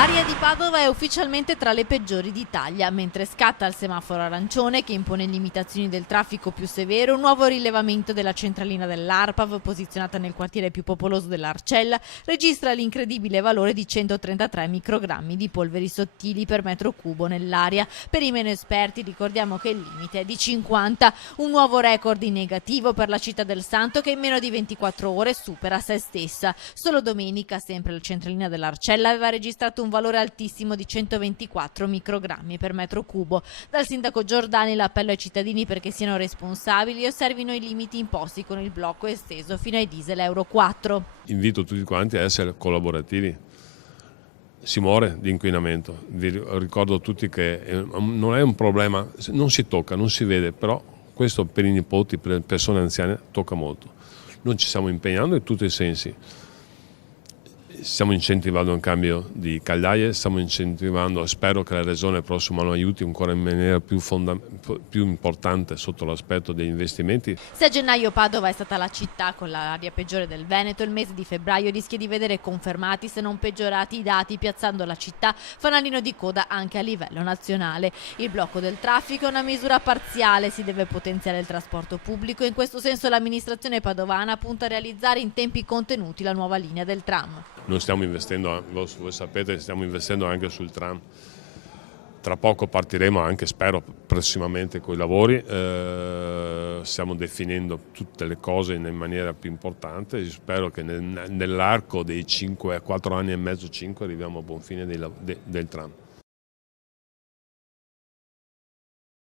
L'aria di Padova è ufficialmente tra le peggiori d'Italia. Mentre scatta il semaforo arancione che impone limitazioni del traffico più severe, un nuovo rilevamento della centralina dell'ARPAV, posizionata nel quartiere più popoloso dell'Arcella, registra l'incredibile valore di 133 microgrammi di polveri sottili per metro cubo nell'aria. Per i meno esperti ricordiamo che il limite è di 50, un nuovo record in negativo per la città del Santo che in meno di 24 ore supera se stessa. Solo domenica, sempre la centralina dell'Arcella aveva registrato un valore altissimo di 124 microgrammi per metro cubo. Dal sindaco Giordani l'appello ai cittadini perché siano responsabili e osservino i limiti imposti con il blocco esteso fino ai diesel Euro 4. Invito tutti quanti a essere collaborativi. Si muore di inquinamento. Vi ricordo a tutti che non è un problema, non si tocca, non si vede, però questo per i nipoti, per le persone anziane tocca molto. Noi ci stiamo impegnando in tutti i sensi. Stiamo incentivando un cambio di caldaie, stiamo incentivando, spero che la Regione il prossimo anno aiuti ancora in maniera più importante sotto l'aspetto degli investimenti. Se a gennaio Padova è stata la città con l'aria peggiore del Veneto, il mese di febbraio rischia di vedere confermati se non peggiorati i dati, piazzando la città fanalino di coda anche a livello nazionale. Il blocco del traffico è una misura parziale, si deve potenziare il trasporto pubblico e in questo senso l'amministrazione padovana punta a realizzare in tempi contenuti la nuova linea del tram. Noi stiamo investendo, voi sapete, stiamo investendo anche sul tram. Tra poco partiremo anche, spero, prossimamente con i lavori. Stiamo definendo tutte le cose in maniera più importante. Spero che nell'arco dei 4 anni e mezzo, 5, arriviamo a buon fine del tram.